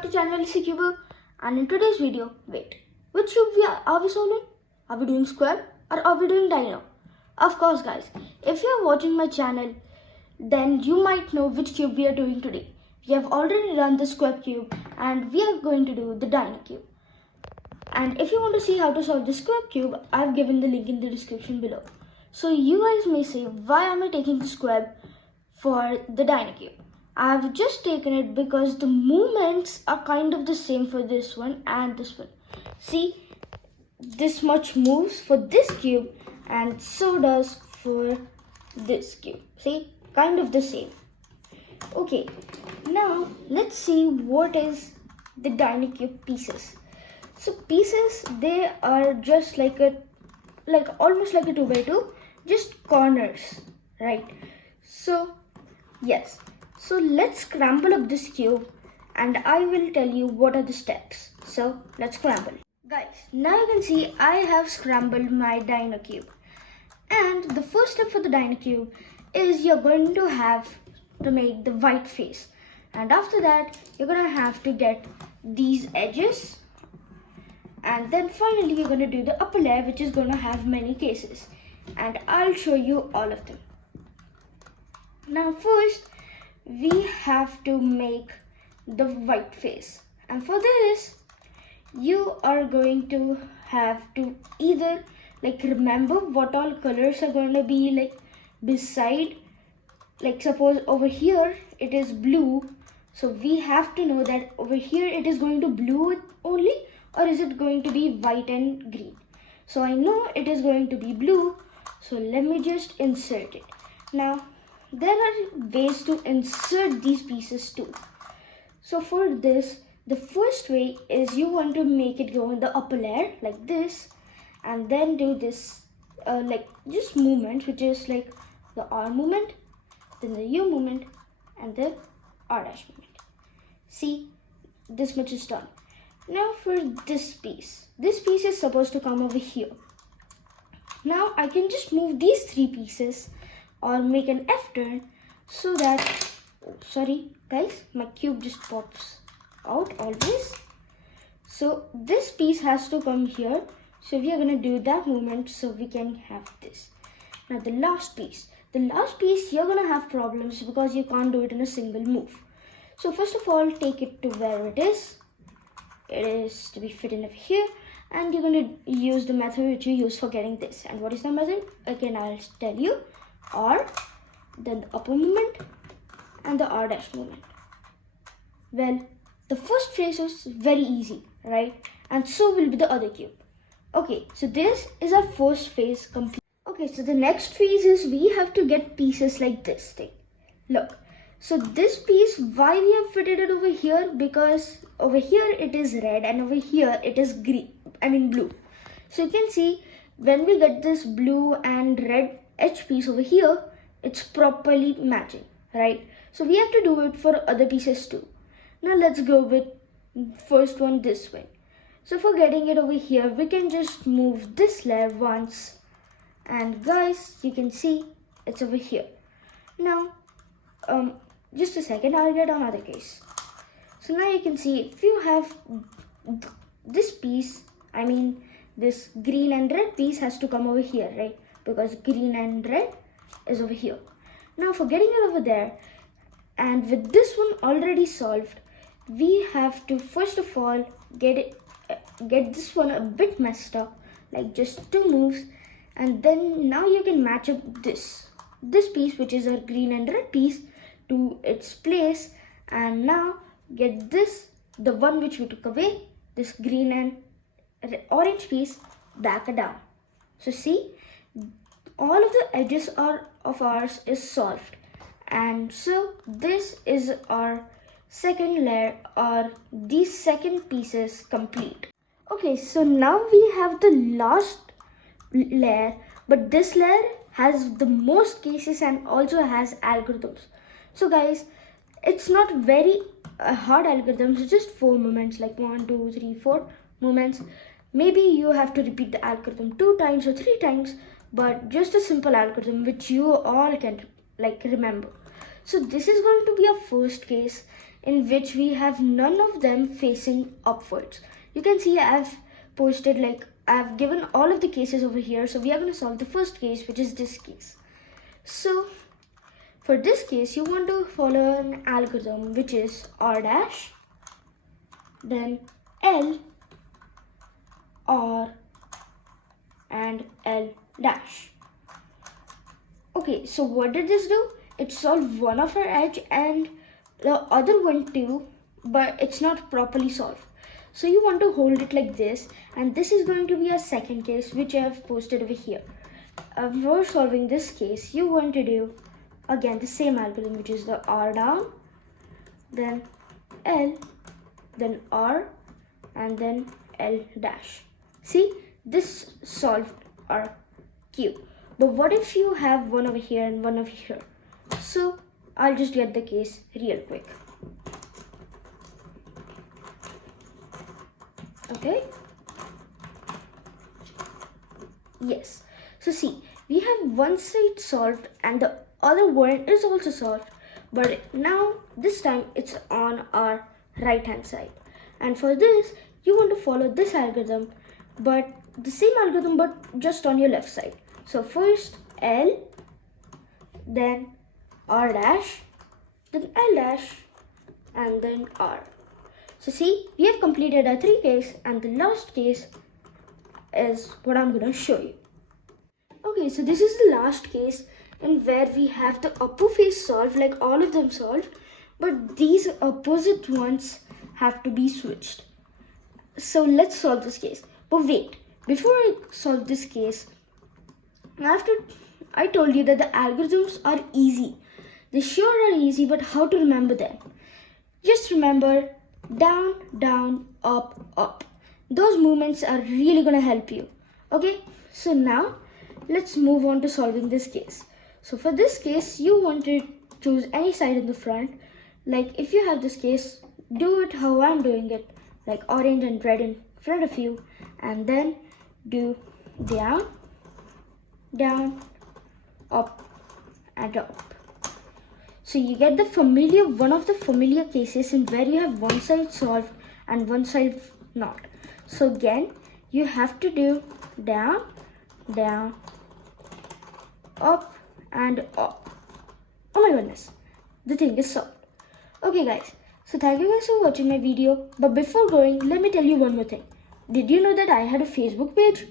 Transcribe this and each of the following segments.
back to channel Skewb, and in today's video, which cube are we solving? Are we doing Skewb or are we doing Dino? Of course guys, if you are watching my channel, then you might know which cube we are doing today. We have already done the Skewb cube and we are going to do the Dino cube. And if you want to see how to solve the Skewb cube, I have given the link in the description below. So you guys may say, why am I taking the Skewb for the Dino cube? I have just taken it because the movements are kind of the same for this one and this one. See, this much moves for this cube and so does for this cube. See, kind of the same. Okay, now let's see what is the Dino cube pieces. So pieces, they are just almost like a 2x2, just corners, right? So yes. So let's scramble up this cube and I will tell you what are the steps. So let's scramble. Guys, now you can see I have scrambled my Dino cube. And the first step for the Dino cube is you're going to have to make the white face. And after that, you're going to have to get these edges. And then finally, you're going to do the upper layer, which is going to have many cases. And I'll show you all of them. Now first, we have to make the white face, and for this you are going to have to either remember what all colors are going to be beside, suppose over here it is blue, so we have to know that over here it is going to blue only, or is it going to be white and green. So I know it is going to be blue, so let me just insert it. Now there are ways to insert these pieces too. So for this, the first way is you want to make it go in the upper layer like this, and then do this just movement, which is like the R movement, then the U movement, and the R dash movement. See, this much is done. Now for this piece is supposed to come over here. Now I can just move these three pieces or make an F turn so that, oh, sorry guys, my cube just pops out always. So this piece has to come here. So we are going to do that movement so we can have this. Now the last piece you're going to have problems because you can't do it in a single move. So first of all, take it to where it is. It is to be fitted over here. And you're going to use the method which you use for getting this. And what is the method? Again, I'll tell you. R, then the upper movement and the R dash movement. Well, the first phase was very easy, right? And so will be the other cube. Okay, so this is our first phase complete. Okay, so the next phase is we have to get pieces like this thing. Look, so this piece, why we have fitted it over here? Because over here it is red and over here it is blue. So you can see when we get this blue and red edge piece over here, it's properly matching, right? So we have to do it for other pieces too. Now let's go with first one this way. So for getting it over here, we can just move this layer once, and guys, you can see it's over here. Now just a second, I'll get another case. So now you can see if you have this piece, this green and red piece has to come over here, right? Because green and red is over here. Now for getting it over there, and with this one already solved, we have to first of all get this one a bit messed up, like just two moves, and then now you can match up this piece, which is our green and red piece, to its place, and now get this, the one which we took away, this green and orange piece, back down. So see, all of the edges of ours is solved, and so this is our second layer, or these second pieces complete. Okay, so now we have the last layer, but this layer has the most cases and also has algorithms. So guys, it's not very hard algorithms, it's just 4 movements, like 1, 2, 3, 4 movements. Maybe you have to repeat the algorithm 2 times or 3 times, but just a simple algorithm which you all can remember. So this is going to be our first case. in which we have none of them facing upwards. You can see I've given all of the cases over here. So we are going to solve the first case, which is this case. So for this case, you want to follow an algorithm which is R dash, then L, R, and L dash. Okay, so what did this do? It solved one of our edge and the other one too, but it's not properly solved. So you want to hold it like this, and this is going to be a second case which I have posted over here. For solving this case, you want to do again the same algorithm, which is the R down, then L, then R, and then L dash. See, this solved our cube. But what if you have one over here and one over here? So I'll just get the case real quick. Okay. Yes. So see, we have one side solved and the other one is also solved. But now this time it's on our right hand side. And for this, you want to follow this algorithm, but the same algorithm but just on your left side. So first L, then R dash, then L dash, and then R. So see, we have completed our 3 case, and the last case is what I'm going to show you. Okay, so this is the last case in where we have the upper face solved, like all of them solved, but these opposite ones have to be switched. So let's solve this case. But wait, before I solve this case, after I told you that the algorithms are easy. They sure are easy, but how to remember them? Just remember down, down, up, up. Those movements are really going to help you. Okay, so now let's move on to solving this case. So for this case, you want to choose any side in the front. Like if you have this case, do it how I'm doing it, like orange and red in front of you, and then do down, down, up, and up. So you get one of the familiar cases in where you have one side solved and one side not. So again, you have to do down, down, up, and up. Oh my goodness, the thing is solved. Okay guys, so thank you guys for watching my video. But before going, let me tell you one more thing. Did you know that I had a Facebook page?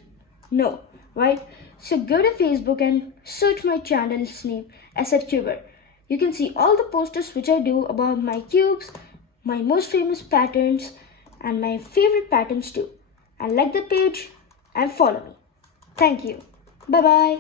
No, right? So go to Facebook and search my channel's name as Skewb. You can see all the posters which I do about my cubes, my most famous patterns, and my favorite patterns too. And like the page and follow me. Thank you. Bye bye.